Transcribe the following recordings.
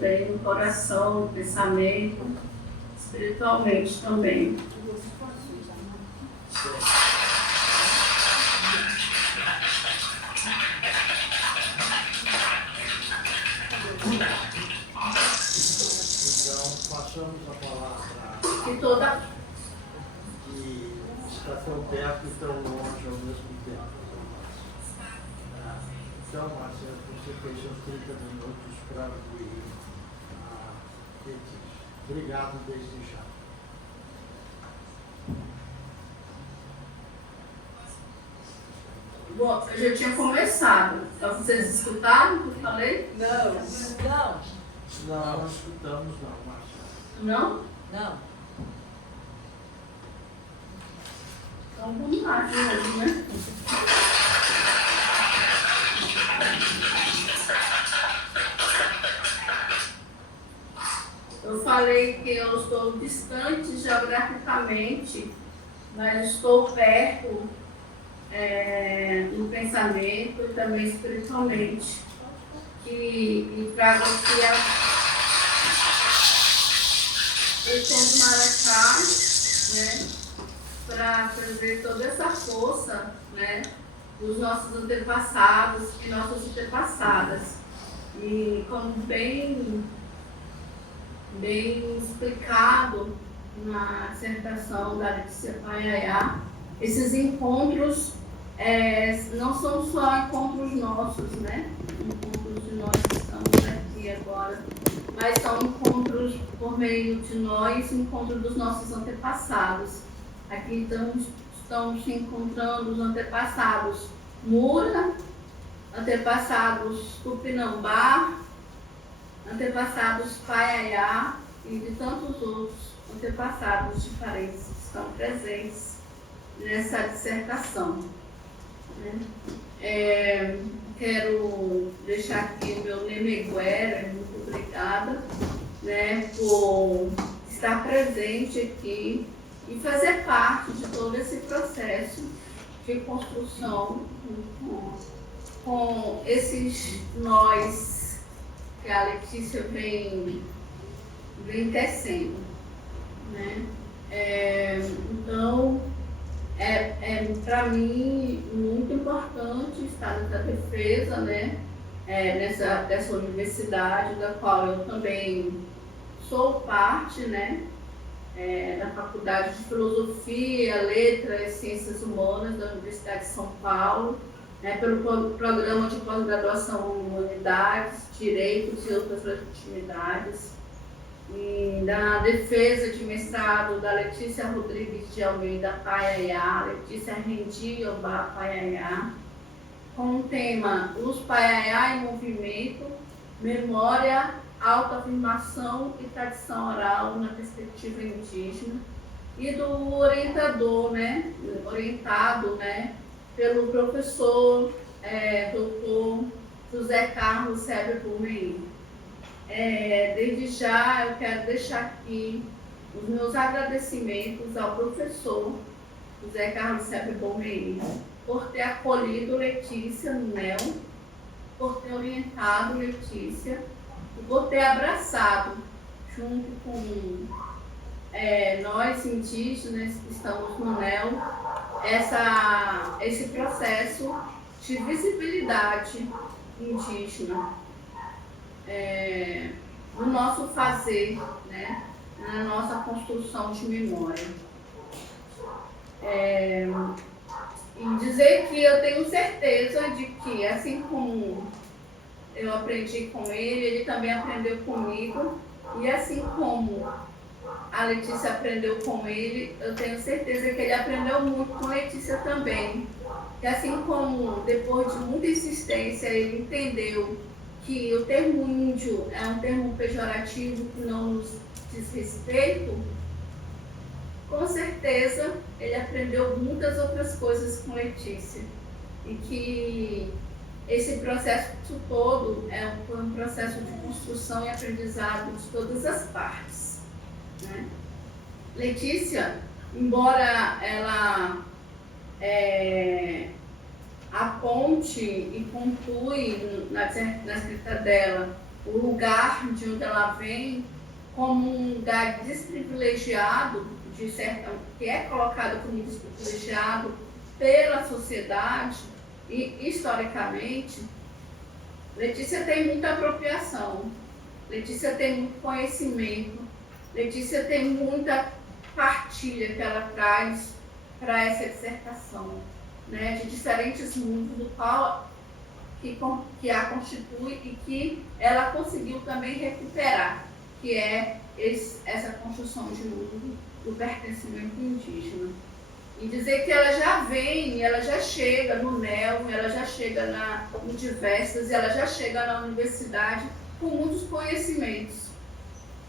também, no coração, no pensamento, espiritualmente também. Então, passamos a palavra E toda que está tão perto e tão longe ao mesmo tempo. Então, Márcia, você tem seus 30 minutos para abrir a Letícia. Obrigado desde já. Bom, eu já tinha começado. Então, vocês escutaram o que eu falei? Não. Não escutamos não, Márcia. Não? Não. Então vamos lá de novo, né? Eu falei que eu estou distante geograficamente, mas estou perto no pensamento e também espiritualmente. Que trago aqui o som do maracá, né, para trazer toda essa força, né, dos nossos antepassados e nossas antepassadas. E como bem explicado na dissertação da Letícia Paiaiá, esses encontros não são só encontros nossos, né? Encontros de nós que estamos aqui agora, mas são encontros por meio de nós, encontros dos nossos antepassados. Aqui então estão se encontrando os antepassados Mura, antepassados Tupinambá, antepassados Paiaiá e de tantos outros antepassados diferentes que estão presentes nessa dissertação. Quero deixar aqui o meu Nemeguera, muito obrigada, né, por estar presente aqui e fazer parte de todo esse processo de construção com esses nós que a Letícia vem tecendo, né? Então, para mim muito importante estar nessa defesa, né? Dessa universidade, da qual eu também sou parte, né? Da Faculdade de Filosofia, Letras e Ciências Humanas da Universidade de São Paulo, né? Pelo programa de pós-graduação em Humanidades, Direitos e outras legitimidades. E da defesa de mestrado da Letícia Rodrigues de Almeida Paiaiá, Letícia Rendiobá Paiaiá, com o tema Os Paiaiá em Movimento, Memória, Autoafirmação e Tradição Oral na Perspectiva Indígena, e do orientador, né, orientado, né, pelo professor Dr. José Carlos Sebre Burmeim. Desde já eu quero deixar aqui os meus agradecimentos ao professor José Carlos Sebre Burmeim por ter acolhido Letícia no NEL, por ter orientado Letícia e por ter abraçado, junto com nós indígenas que estamos no NEL, esse processo de visibilidade indígena no nosso fazer, né, na nossa construção de memória. E dizer que eu tenho certeza de que, assim como eu aprendi com ele também aprendeu comigo, e assim como a Letícia aprendeu com ele, eu tenho certeza que ele aprendeu muito com a Letícia também. E assim como, depois de muita insistência, ele entendeu que o termo índio é um termo pejorativo que não nos diz respeito, com certeza ele aprendeu muitas outras coisas com Letícia. E que esse processo todo foi um processo de construção e aprendizado de todas as partes, né? Letícia, embora ela aponte e pontue na escrita dela o lugar de onde ela vem como um lugar desprivilegiado, que é colocado como desprivilegiado pela sociedade e historicamente, Letícia tem muita apropriação, Letícia tem muito conhecimento, Letícia tem muita partilha que ela traz para essa dissertação, né, de diferentes mundos do qual que a constitui e que ela conseguiu também recuperar, que é essa construção de mundo do pertencimento indígena. E dizer que ela já vem, ela já chega no NEL, ela já chega no Diversas, ela já chega na universidade com muitos conhecimentos,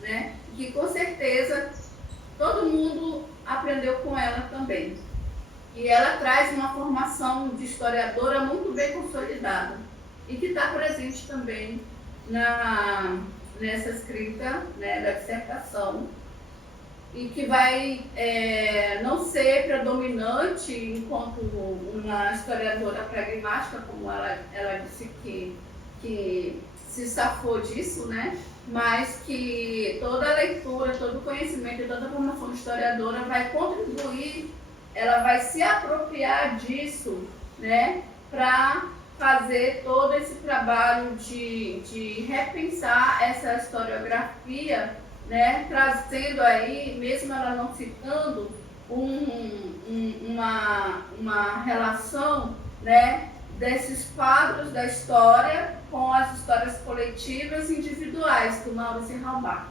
né? Que com certeza todo mundo aprendeu com ela também. E ela traz uma formação de historiadora muito bem consolidada e que está presente também nessa escrita, né, da dissertação, e que vai não ser predominante enquanto uma historiadora pragmática, como ela disse que se safou disso, né? Mas que toda a leitura, todo o conhecimento e toda a formação historiadora vai contribuir, ela vai se apropriar disso, né? Para fazer todo esse trabalho de repensar essa historiografia, né, trazendo aí, mesmo ela não citando, uma relação, né, desses quadros da história com as histórias coletivas e individuais do Maurício Halbach,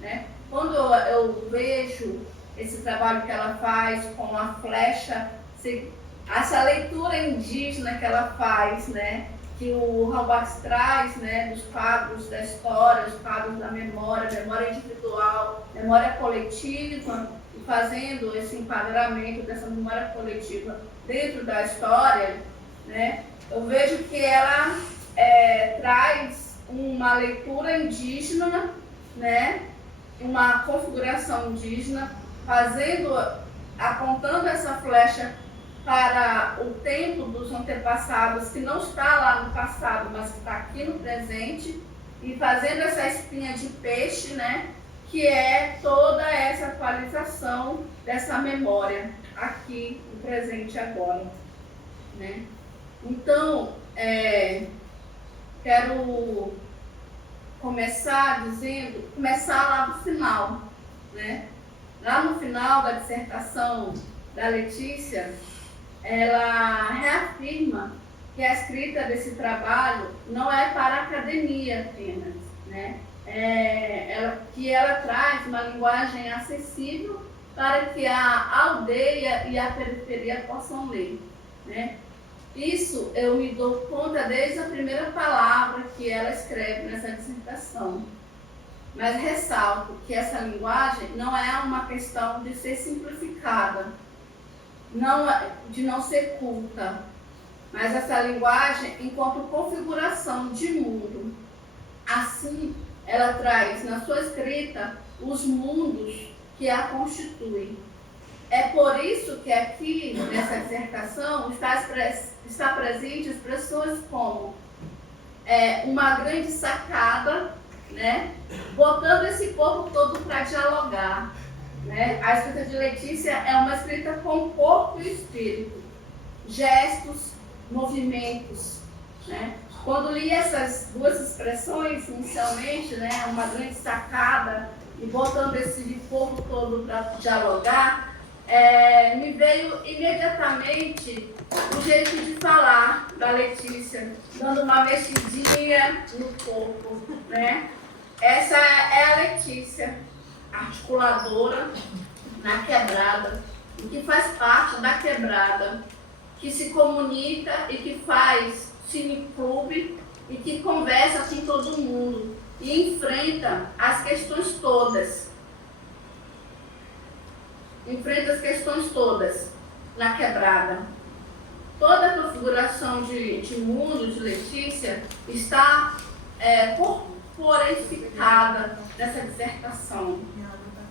né? Quando eu vejo esse trabalho que ela faz com a flecha, essa leitura indígena que ela faz, né, que o Halbach traz, né, dos quadros da história, os quadros da memória individual, memória coletiva, e fazendo esse enquadramento dessa memória coletiva dentro da história, né, eu vejo que ela traz uma leitura indígena, né, uma configuração indígena, apontando essa flecha para o tempo dos antepassados, que não está lá no passado, mas que está aqui no presente, e fazendo essa espinha de peixe, né, que é toda essa atualização dessa memória aqui no presente agora, né? Então, quero começar lá do final, né? Lá no final da dissertação da Letícia, ela reafirma que a escrita desse trabalho não é para a academia apenas, né? Que ela traz uma linguagem acessível para que a aldeia e a periferia possam ler, né? Isso eu me dou conta desde a primeira palavra que ela escreve nessa dissertação. Mas ressalto que essa linguagem não é uma questão de ser simplificada, de não ser culta, mas essa linguagem enquanto configuração de mundo. Assim, ela traz na sua escrita os mundos que a constituem. É por isso que aqui, nessa dissertação, está presente expressões como uma grande sacada, né, botando esse corpo todo para dialogar. Né? A escrita de Letícia é uma escrita com corpo e espírito, gestos, movimentos. Né? Quando li essas duas expressões inicialmente, né, uma grande sacada e botando esse corpo todo para dialogar, me veio imediatamente o jeito de falar da Letícia, dando uma mexidinha no corpo, né? Essa é a Letícia, articuladora na quebrada, e que faz parte da quebrada, que se comunica e que faz cineclube e que conversa com todo mundo e enfrenta as questões todas. Enfrenta as questões todas na quebrada. Toda a configuração de mundo de Letícia está corporificada nessa dissertação.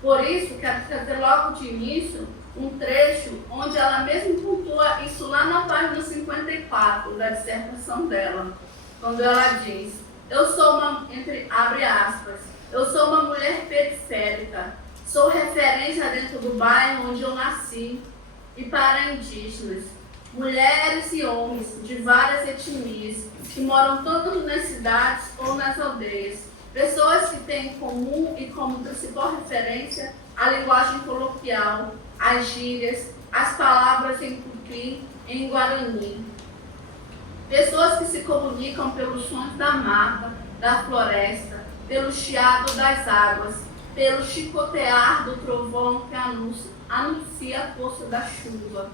Por isso, quero trazer logo de início um trecho onde ela mesmo pontua isso lá na página 54 da dissertação dela, quando ela diz: eu sou uma, abre aspas, eu sou uma mulher periférica, sou referência dentro do bairro onde eu nasci e para indígenas, mulheres e homens de várias etnias que moram tanto nas cidades ou nas aldeias, pessoas que têm em comum e como principal referência a linguagem coloquial, as gírias, as palavras em tupi, em guarani. Pessoas que se comunicam pelos sons da mata, da floresta, pelo chiado das águas, pelo chicotear do trovão que anuncia a força da chuva,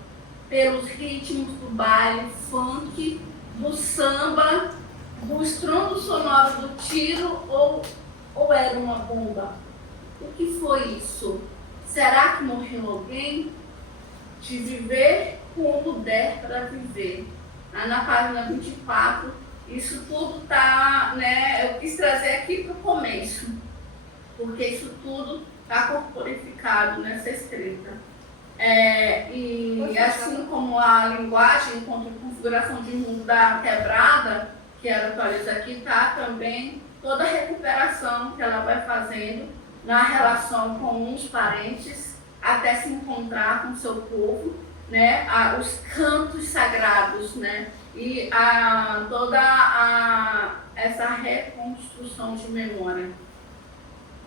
pelos ritmos do baile, funk, do samba, do estrondo sonoro do tiro ou era uma bomba? O que foi isso? Será que morreu alguém? De viver como der para viver. Na página 24, isso tudo está, né? Eu quis trazer aqui para o começo, porque isso tudo está corporificado nessa escrita. E assim como a linguagem enquanto configuração de mundo da quebrada, que ela atualiza aqui, está também toda a recuperação que ela vai fazendo na relação com os parentes, até se encontrar com o seu povo, né? Os cantos sagrados, né? E essa reconstrução de memória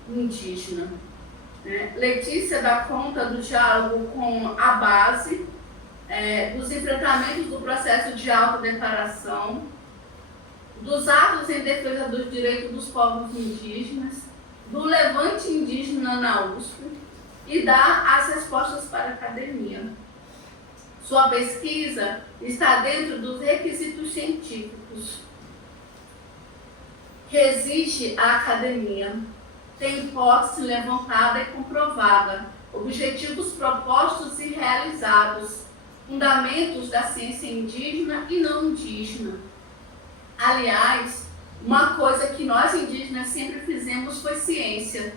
indígena. Né? Letícia dá conta do diálogo com a base, dos enfrentamentos do processo de autodeclaração, dos atos em defesa dos direitos dos povos indígenas, do levante indígena na USP e dá as respostas para a academia. Sua pesquisa está dentro dos requisitos científicos que exige a academia. Tem hipótese levantada e comprovada, objetivos propostos e realizados, fundamentos da ciência indígena e não indígena. Aliás, uma coisa que nós indígenas sempre fizemos foi ciência.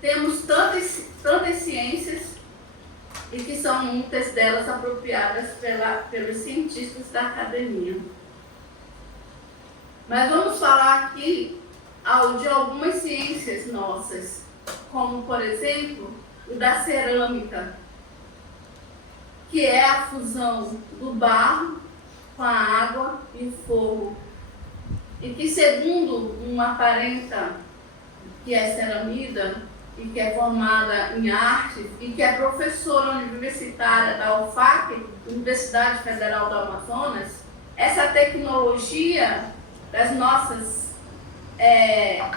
Temos tantas ciências e que são muitas delas apropriadas pelos cientistas da academia. Mas vamos falar aqui de algumas ciências nossas, como, por exemplo, o da cerâmica, que é a fusão do barro com a água e o fogo, e que, segundo uma parenta que é ceramida e que é formada em artes e que é professora universitária da UFAC, Universidade Federal do Amazonas, essa tecnologia das nossas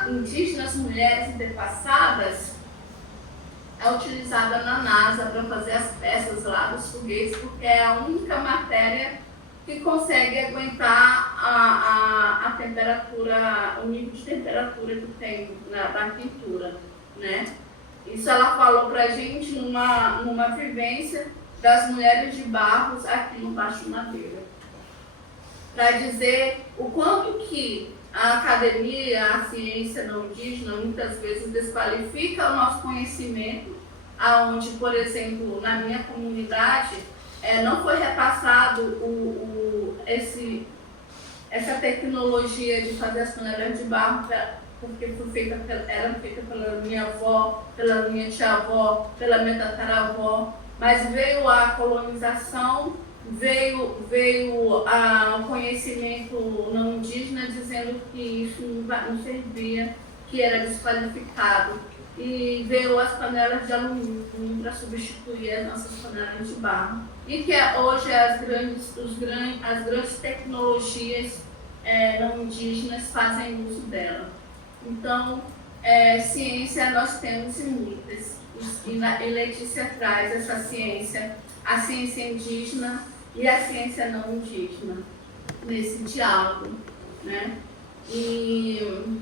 indígenas mulheres antepassadas é utilizada na NASA para fazer as peças lá dos foguetes, porque é a única matéria que consegue aguentar a temperatura, o nível de temperatura que tem na pintura, né? Isso ela falou para a gente numa vivência das mulheres de Barros aqui no Baixo Madeira, para dizer o quanto que a academia, a ciência não indígena, muitas vezes desqualifica o nosso conhecimento, aonde, por exemplo, na minha comunidade, não foi repassado essa tecnologia de fazer as panelas de barro, porque eram feitas pela minha avó, pela minha tia-avó, pela minha tataravó, mas veio a colonização, veio o conhecimento não indígena dizendo que isso não servia, que era desqualificado. E veio as panelas de alumínio para substituir as nossas panelas de barro. E que hoje as grandes tecnologias não indígenas fazem uso dela. Então, ciência nós temos muitas. E Letícia traz essa ciência, a ciência indígena e a ciência não indígena, nesse diálogo, né? E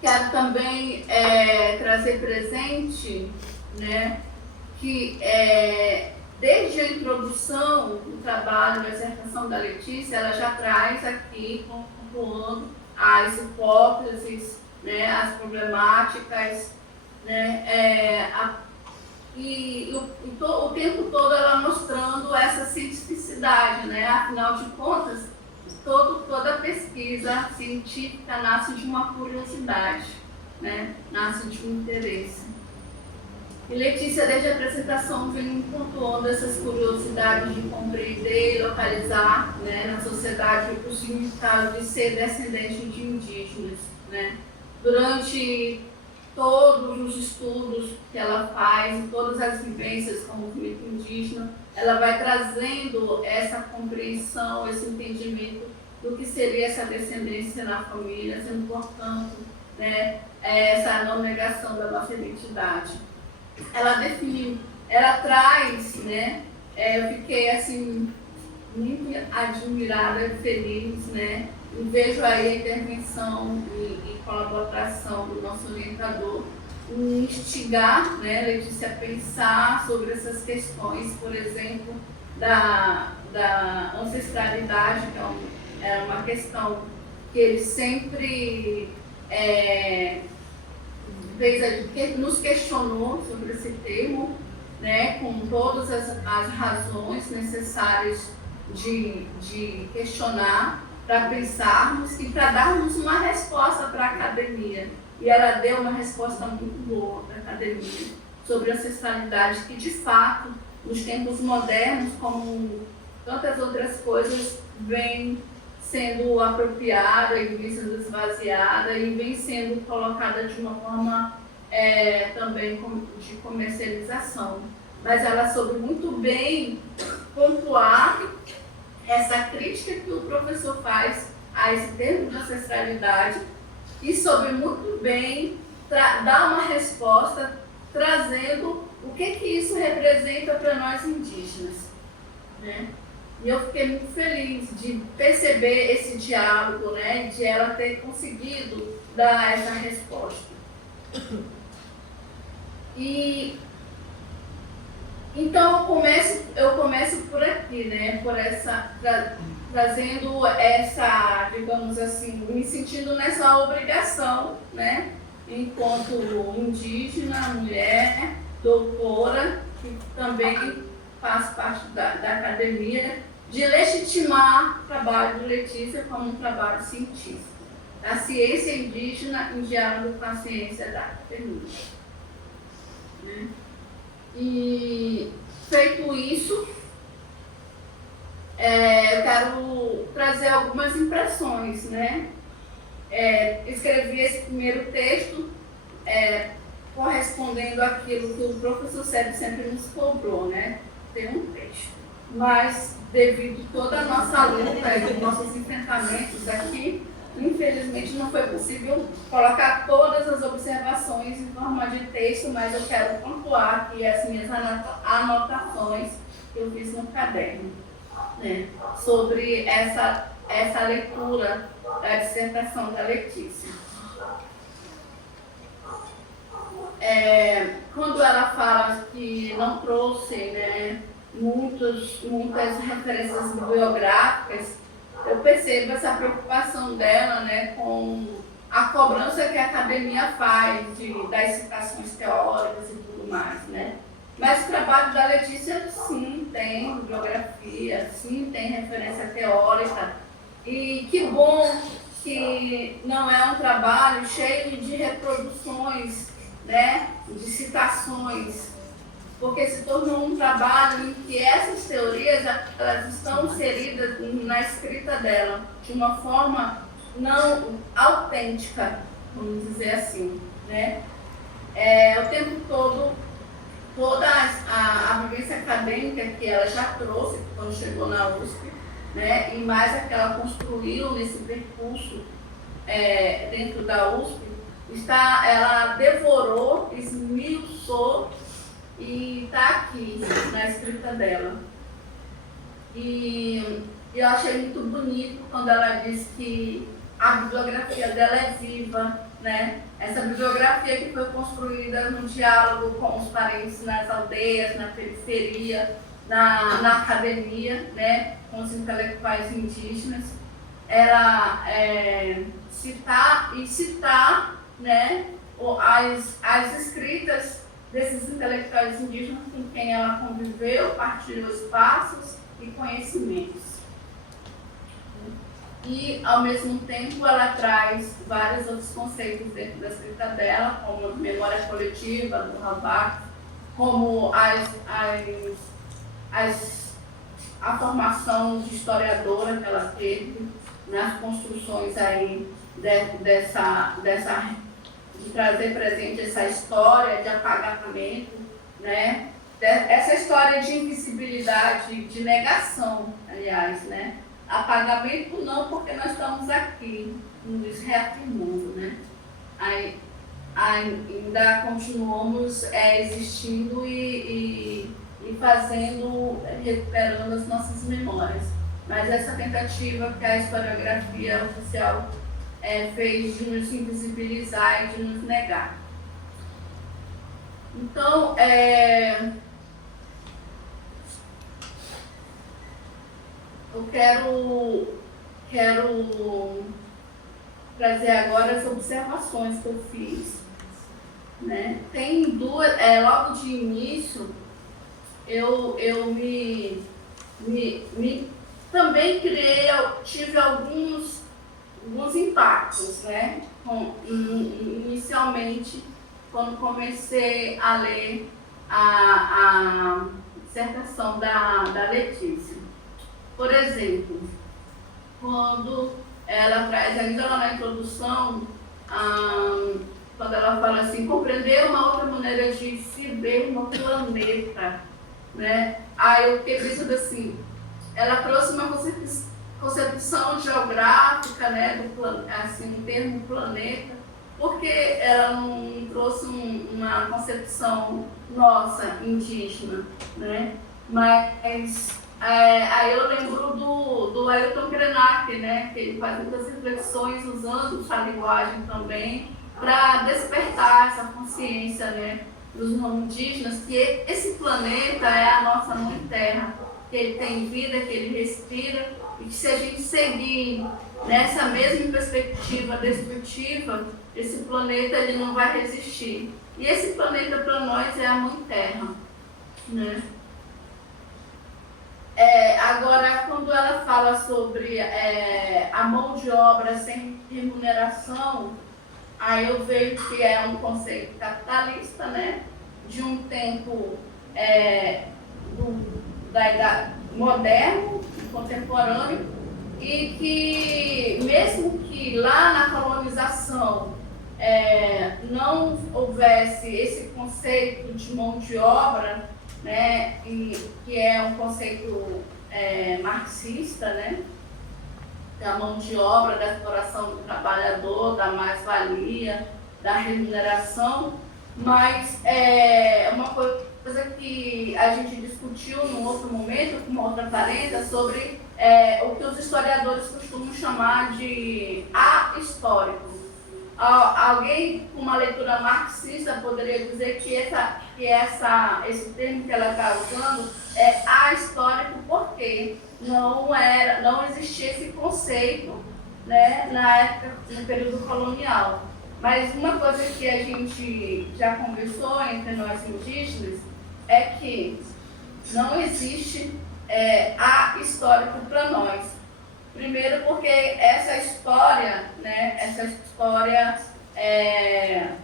quero também trazer presente, né, que desde a introdução do trabalho da dissertação da Letícia, ela já traz aqui, pontuando as hipóteses, né, as problemáticas, né, o tempo todo ela mostrando essa cientificidade, né? Afinal de contas, toda pesquisa científica nasce de uma curiosidade, né? Nasce de um interesse. E Letícia, desde a apresentação, vem pontuando essas curiosidades de compreender e localizar, né, na sociedade o significado de ser descendente de indígenas, né? Durante todos os estudos que ela faz, todas as vivências com o movimento indígena, ela vai trazendo essa compreensão, esse entendimento do que seria essa descendência na família, sendo, portanto, né, essa não negação da nossa identidade. Ela define, ela traz, né, eu fiquei assim muito admirada e feliz, né, e vejo aí a intervenção e colaboração do nosso orientador em instigar, né, Letícia, a pensar sobre essas questões, por exemplo, da ancestralidade, que é uma questão que ele sempre nos questionou sobre esse termo, né, com todas as razões necessárias de questionar, para pensarmos e para darmos uma resposta para a academia. E ela deu uma resposta muito boa para a academia sobre a ancestralidade, que de fato, nos tempos modernos, como tantas outras coisas, vem sendo apropriada e vem sendo esvaziada e vem sendo colocada de uma forma também de comercialização. Mas ela soube muito bem pontuar essa crítica que o professor faz a esse termo de ancestralidade e soube muito bem dar uma resposta trazendo o que isso representa para nós indígenas, né? E eu fiquei muito feliz de perceber esse diálogo, né, de ela ter conseguido dar essa resposta. E então eu começo por aqui, né, por trazendo essa, digamos assim, me sentindo nessa obrigação, né, enquanto indígena, mulher, doutora, que também faz parte da academia, de legitimar o trabalho de Letícia como um trabalho científico. A ciência indígena em diálogo com a ciência da academia. Né? E, feito isso, eu quero trazer algumas impressões, né? Escrevi esse primeiro texto correspondendo àquilo que o professor Sérgio sempre nos cobrou, né? Ter um texto. Mas, devido a toda a nossa luta e os nossos enfrentamentos aqui, infelizmente não foi possível colocar todas as observações em forma de texto, mas eu quero pontuar aqui as minhas anotações que eu fiz no caderno, né, sobre essa leitura da dissertação da Letícia. Quando ela fala que não trouxe, né, muitas referências bibliográficas, eu percebo essa preocupação dela, né, com a cobrança que a academia faz das citações teóricas e tudo mais, né? Mas o trabalho da Letícia, sim, tem bibliografia, sim, tem referência teórica. E que bom que não é um trabalho cheio de reproduções, né, de citações, porque se tornou um trabalho em que essas teorias elas estão inseridas na escrita dela de uma forma não autêntica, vamos dizer assim, né? O tempo todo, toda a vivência acadêmica que ela já trouxe quando chegou na USP, né? E mais a que ela construiu nesse percurso dentro da USP, ela devorou, esmiuçou e está aqui na escrita dela. E eu achei muito bonito quando ela diz que a bibliografia dela é viva, né? Essa bibliografia que foi construída no diálogo com os parentes nas aldeias, na periferia, na academia, né? Com os intelectuais indígenas. Ela citar, né, as escritas desses intelectuais indígenas com quem ela conviveu, partilhou espaços e conhecimentos. e, ao mesmo tempo, ela traz vários outros conceitos dentro da escrita dela, como a memória coletiva, do Rabat, como a formação de historiadora que ela teve nas construções aí de trazer presente essa história de apagamento, né? Essa história de invisibilidade, de negação, aliás, né? Apagamento não, porque nós estamos aqui, nos reafirmando, né? Ainda continuamos existindo e fazendo, recuperando as nossas memórias. Mas essa tentativa que a historiografia oficial fez de nos invisibilizar e de nos negar. Então, eu quero trazer agora as observações que eu fiz, né? Tem duas, logo de início, eu também tive alguns impactos, né? Inicialmente, quando comecei a ler a dissertação da Letícia. Por exemplo, quando ela traz, ainda lá na introdução, quando ela fala assim, compreender uma outra maneira de se ver no planeta, né? Aí eu fiquei pensando assim, ela trouxe uma concepção geográfica, né, assim, um termo planeta, porque ela não trouxe uma concepção nossa, indígena, né? Mas aí eu lembro do Ailton Krenak, né, que ele faz muitas reflexões usando essa linguagem também para despertar essa consciência, né, dos não indígenas, que esse planeta é a nossa mãe terra, que ele tem vida, que ele respira, e que se a gente seguir nessa mesma perspectiva destrutiva, esse planeta ele não vai resistir. E esse planeta para nós é a mãe terra, né? Agora, quando ela fala sobre a mão de obra sem remuneração, aí eu vejo que é um conceito capitalista, né? De um tempo da idade moderno, contemporâneo, e que mesmo que lá na colonização não houvesse esse conceito de mão de obra, né, que é um conceito marxista, né, da mão de obra, da exploração do trabalhador, da mais-valia, da remuneração, mas uma coisa que a gente discutiu num outro momento, com uma outra parenta, sobre o que os historiadores costumam chamar de ahistórico. Alguém com uma leitura marxista poderia dizer que esse termo que ela está usando é ahistórico porque não existia esse conceito, né, na época, no período colonial. Mas uma coisa que a gente já conversou entre nós indígenas é que não existe ahistórico para nós. Primeiro porque essa história, né,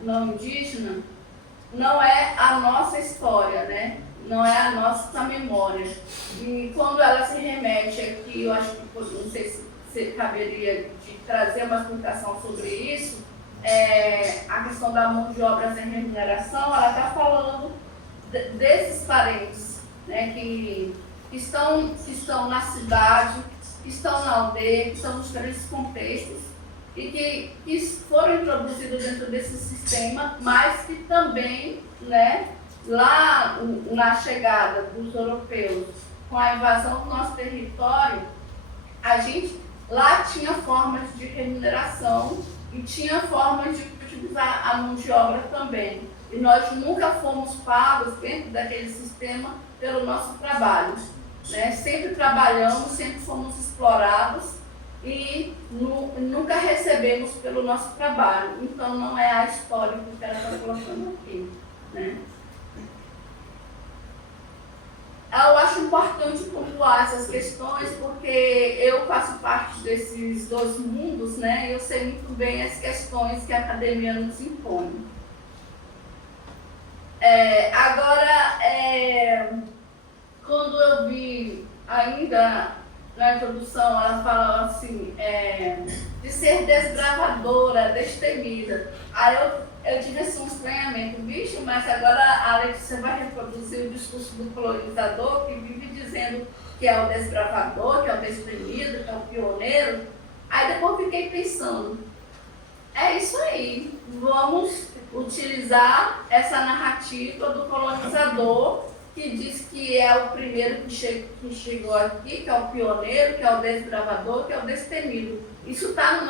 não indígena, não é a nossa história, né? Não é a nossa memória. E quando ela se remete aqui, eu acho que, não sei se caberia de trazer uma explicação sobre isso, a questão da mão de obra sem remuneração, ela está falando desses parentes, né, que estão na cidade, que estão na aldeia, que estão nos três contextos e que foram introduzidos dentro desse sistema, mas que também, né, lá na chegada dos europeus, com a invasão do nosso território, a gente lá tinha formas de remuneração e tinha formas de utilizar a mão de obra também. E nós nunca fomos pagos dentro daquele sistema pelo nosso trabalho, né? Sempre trabalhamos, sempre fomos explorados e nunca recebemos pelo nosso trabalho. Então não é a história que ela está colocando aqui, né? eu acho importante pontuar essas questões porque eu faço parte desses dois mundos, né? E eu sei muito bem as questões que a academia nos impõe. Agora, quando eu vi ainda na introdução, ela fala assim, de ser desbravadora, destemida. Aí eu tive assim um estranhamento, vixe, mas agora a Letícia vai reproduzir o discurso do colonizador que vive dizendo que é o desbravador, que é o destemido, que é o pioneiro. Aí depois fiquei pensando, é isso aí, vamos utilizar essa narrativa do colonizador que diz que é o primeiro que chegou aqui, que é o pioneiro, que é o desbravador, que é o destemido. Isso está no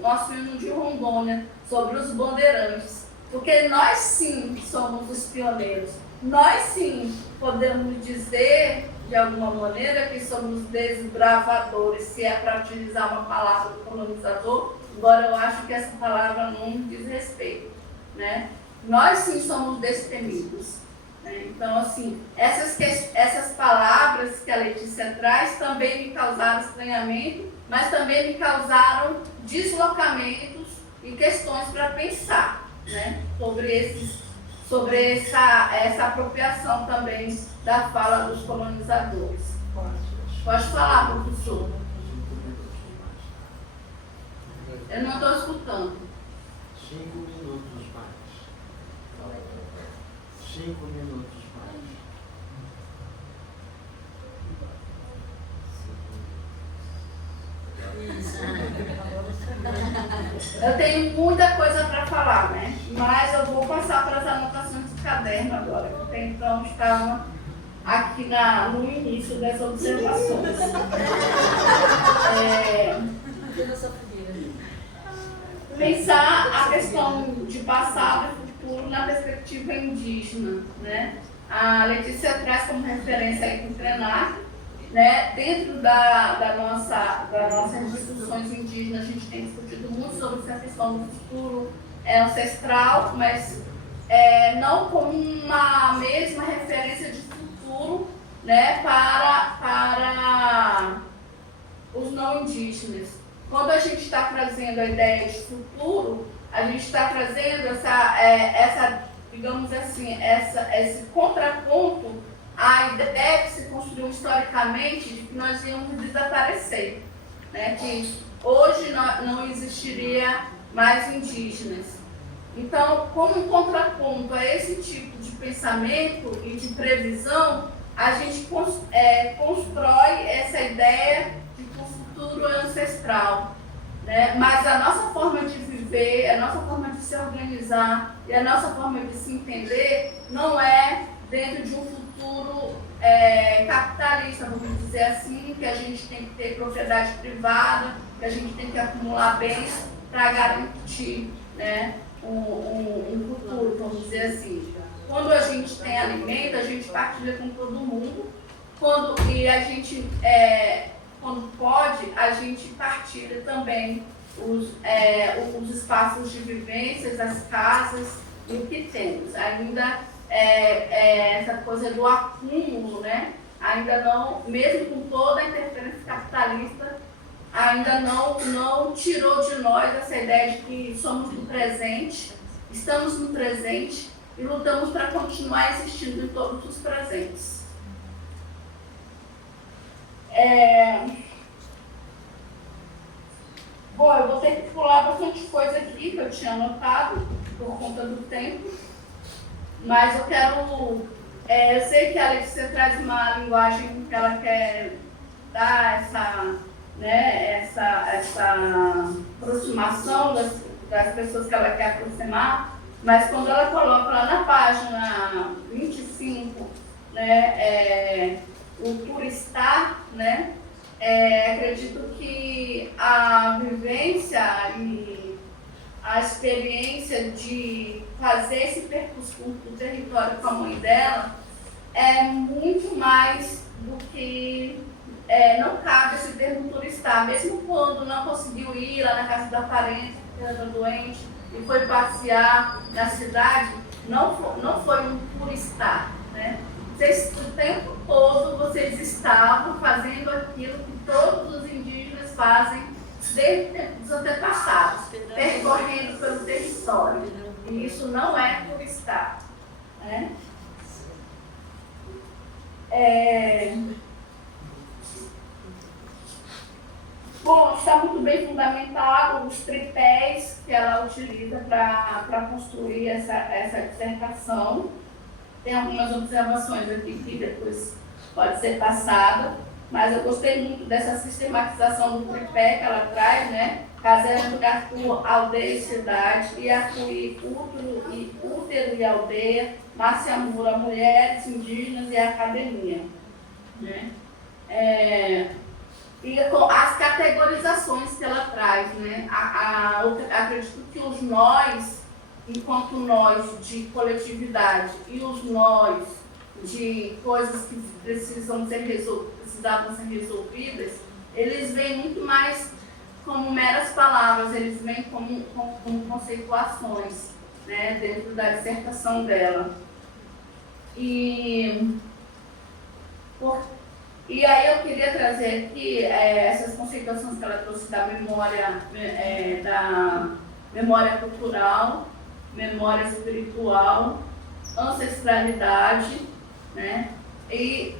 nosso hino de Rondônia, sobre os bandeirantes. Porque nós sim somos os pioneiros. Nós sim podemos dizer, de alguma maneira, que somos desbravadores, se é para utilizar uma palavra do colonizador, embora eu acho que essa palavra não diz respeito, né? Nós sim somos destemidos. Então, assim, essas palavras que a Letícia traz também me causaram estranhamento, mas também me causaram deslocamentos e questões para pensar, né, sobre essa apropriação também da fala dos colonizadores. Pode falar, professor. Eu não estou escutando. 5 minutos mais. 5 minutos mais. Eu tenho muita coisa para falar, né? Mas eu vou passar para as anotações do caderno agora, que até então estava aqui no início das observações. Pensar a questão de passado e futuro na perspectiva indígena, né? A Letícia traz como referência aí o Krenak, né? Dentro das nossas discussões indígenas, a gente tem discutido muito sobre essa questão do futuro ancestral, mas não como uma mesma referência de futuro, né, para os não indígenas. Quando a gente está trazendo a ideia de futuro, a gente está trazendo essa, digamos assim, esse contraponto à ideia que se construiu historicamente de que nós íamos desaparecer, né? Que hoje não existiria mais indígenas. Então, como um contraponto a esse tipo de pensamento e de previsão, a gente constrói essa ideia de que o futuro é ancestral, né? Mas a nossa forma de viver, a nossa forma de se organizar e a nossa forma de se entender não é dentro de um futuro capitalista, vamos dizer assim, que a gente tem que ter propriedade privada, que a gente tem que acumular bens para garantir, né, um futuro, vamos dizer assim. Quando a gente tem alimento, a gente partilha com todo mundo. Quando pode, a gente partilha também os espaços de vivências, as casas e o que temos. Ainda essa coisa do acúmulo, né? Ainda não, mesmo com toda a interferência capitalista, ainda não tirou de nós essa ideia de que somos do presente, estamos no presente e lutamos para continuar existindo em todos os presentes. Bom, eu vou ter que pular bastante coisa aqui que eu tinha anotado por conta do tempo, mas eu quero... eu sei que a Letícia traz uma linguagem que ela quer dar essa aproximação das pessoas que ela quer aproximar, mas quando ela coloca lá na página 25, né, o turistar, né, acredito que a vivência e a experiência de fazer esse percurso do território com a mãe dela é muito mais do que não cabe esse termo turistar, mesmo quando não conseguiu ir lá na casa da parente, que era doente, e foi passear na cidade, não foi um turistar, né? o tempo todo vocês estavam fazendo aquilo que todos os indígenas fazem desde os antepassados, percorrendo pelo território. E isso não é por estar. Né? Bom, está muito bem fundamentado os tripés que ela utiliza para construir essa dissertação. Tem algumas observações aqui que depois pode ser passada, mas eu gostei muito dessa sistematização do tripé que ela traz, né? Caserna do Arthur, aldeia e cidade, Iacuí, útero e aldeia, Maciamura, mulheres, indígenas e academia. Né? E as categorizações que ela traz, né? Acredito que os nós, enquanto nós de coletividade e os nós de coisas que precisavam ser resolvidas, eles vêm muito mais como meras palavras, eles vêm como conceituações, né? Dentro da dissertação dela. E aí eu queria trazer aqui essas conceituações que ela trouxe da memória cultural, memória espiritual, ancestralidade, né? E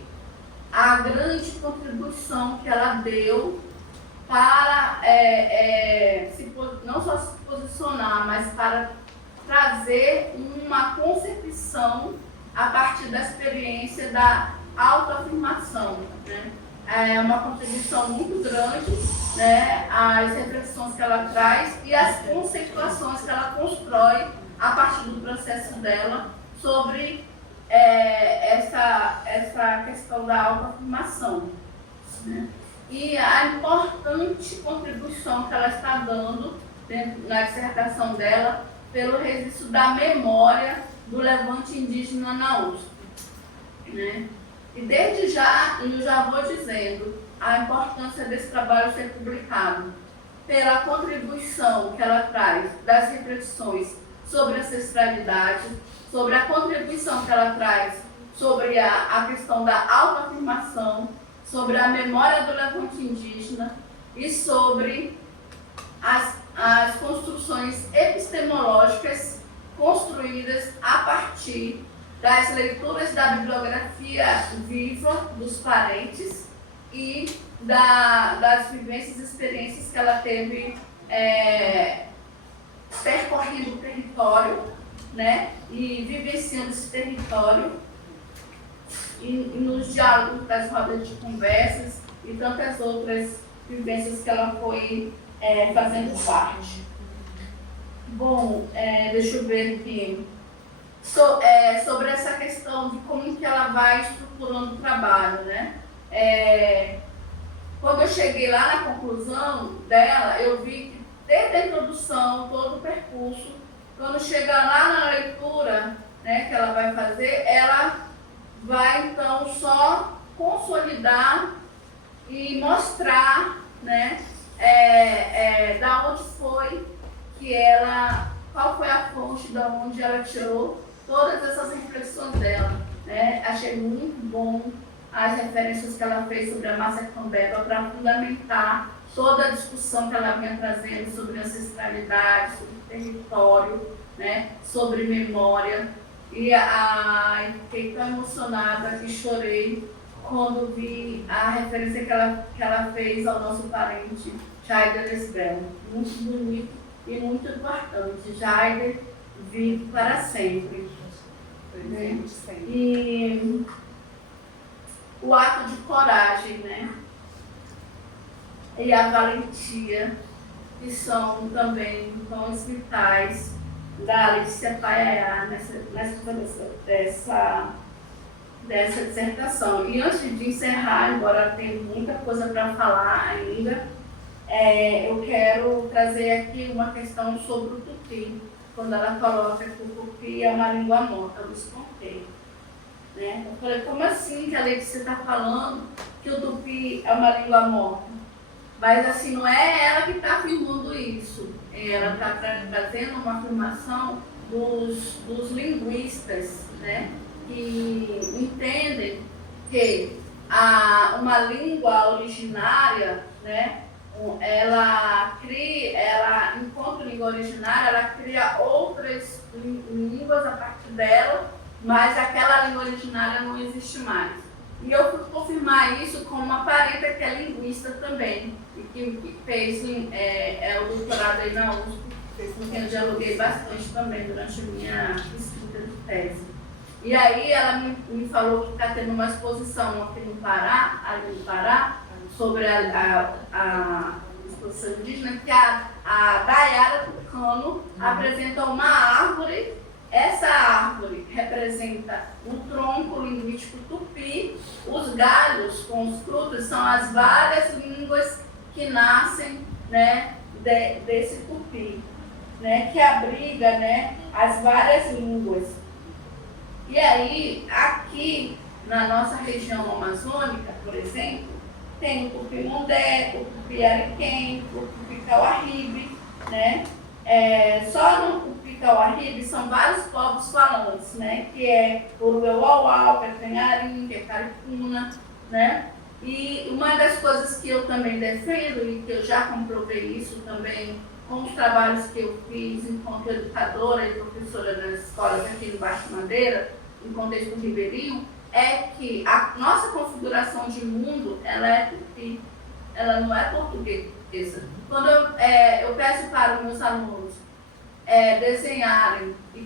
a grande contribuição que ela deu para não só se posicionar, mas para trazer uma concepção a partir da experiência da autoafirmação. Né? É uma contribuição muito grande, né? As reflexões que ela traz e as conceituações que ela constrói a partir do processo dela sobre essa questão da autoafirmação. Né? E a importante contribuição que ela está dando na dissertação dela pelo registro da memória do levante indígena na USP. Né? E desde já, eu já vou dizendo a importância desse trabalho ser publicado, pela contribuição que ela traz das reflexões sobre ancestralidade, sobre a contribuição que ela traz sobre a questão da autoafirmação, sobre a memória do levante indígena e sobre as construções epistemológicas construídas a partir das leituras da bibliografia viva dos parentes e das vivências e experiências que ela teve percorrendo o território, né, e vivenciando esse território e nos diálogos das rodas de conversas e tantas outras vivências que ela foi fazendo parte. Bom, deixa eu ver aqui. Sobre essa questão de como que ela vai estruturando o trabalho, né? Quando eu cheguei lá na conclusão dela, eu vi que desde a introdução, todo o percurso, quando chega lá na leitura, né, que ela vai fazer, ela vai então só consolidar e mostrar, né, da onde foi que ela, qual foi a fonte da onde ela tirou todas essas reflexões dela. Né? Achei muito bom as referências que ela fez sobre a Márcia Cambeba para fundamentar toda a discussão que ela vinha trazendo sobre ancestralidade, sobre território, né? Sobre memória. E fiquei tão emocionada que chorei quando vi a referência que ela fez ao nosso parente, Jaider Esbel. Muito bonito e muito importante. Jaider vive para sempre. Né? E o ato de coragem, né? E a valentia, que são também tons vitais da Alicia Paiaiá dessa dissertação. E antes de encerrar, embora tenha muita coisa para falar ainda, eu quero trazer aqui uma questão sobre o tupi, quando ela coloca que o tupi é uma língua morta, eu escontei. Né? Eu falei, como assim que a Letícia está falando que o tupi é uma língua morta? Mas assim, não é ela que está afirmando isso. Ela está trazendo uma afirmação dos linguistas, né? que entendem que uma língua originária, né, enquanto língua originária, ela cria outras línguas a partir dela, mas aquela língua originária não existe mais. E eu fui confirmar isso com uma parenta que é linguista também, e que fez o doutorado aí na USP, com quem eu dialoguei bastante também durante a minha escrita de tese. E aí ela me falou que está tendo uma exposição aqui no Pará, ali no Pará, sobre a exposição indígena, que a Dayara Tucano apresenta uma árvore. Essa árvore representa o tronco linguístico tupi, os galhos com os frutos são as várias línguas que nascem, né, desse tupi, né, que abriga, né, as várias línguas. E aí, aqui na nossa região amazônica, por exemplo, tem o tupi-mundé, o tupi-ariquém, o tupi-cauarribe, né? Só no tupi-cauarribe são vários povos falantes, né? Que é Uruguauauau, que é Tenharim, que é Caricuna, né? E uma das coisas que eu também defendo, e que eu já comprovei isso também com os trabalhos que eu fiz enquanto educadora e professora nas escolas aqui no Baixo Madeira, em contexto ribeirinho, é que a nossa configuração de mundo, ela é tupi, ela não é portuguesa. Quando eu peço para os meus alunos desenharem e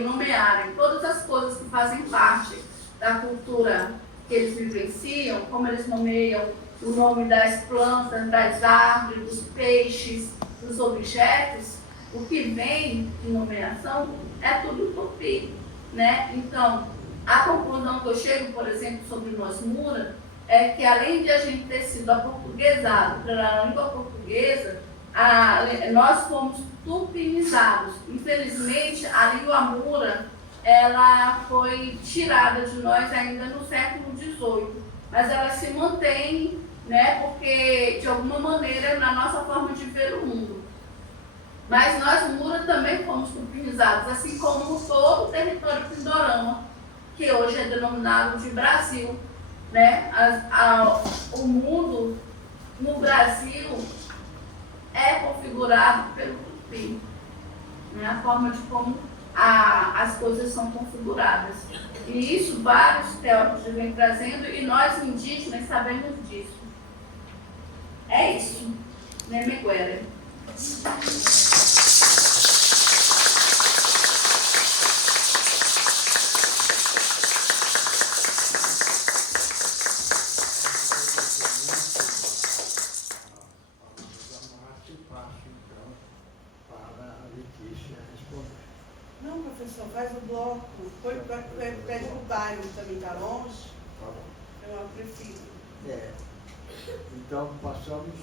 nomearem todas as coisas que fazem parte da cultura que eles vivenciam, como eles nomeiam o nome das plantas, das árvores, dos peixes, dos objetos, o que vem de nomeação é tudo tupi, né? Então, a conclusão que eu chego, por exemplo, sobre nós Mura, é que além de a gente ter sido aportuguesado pela língua portuguesa, nós fomos tupinizados. Infelizmente, a língua Mura, ela foi tirada de nós ainda no século XVIII, mas ela se mantém, né, porque, de alguma maneira, na nossa forma de ver o mundo. Mas nós, Mura, também fomos tupinizados, assim como todo o território pindorama, que hoje é denominado de Brasil, né? O mundo no Brasil é configurado pelo tupi, né? A forma de como as coisas são configuradas. E isso vários teóricos vêm trazendo e nós indígenas sabemos disso. É isso, né, Miguel? Não, professor, faz o bloco. Pede o bairro também, está longe? Eu prefiro. Então, passamos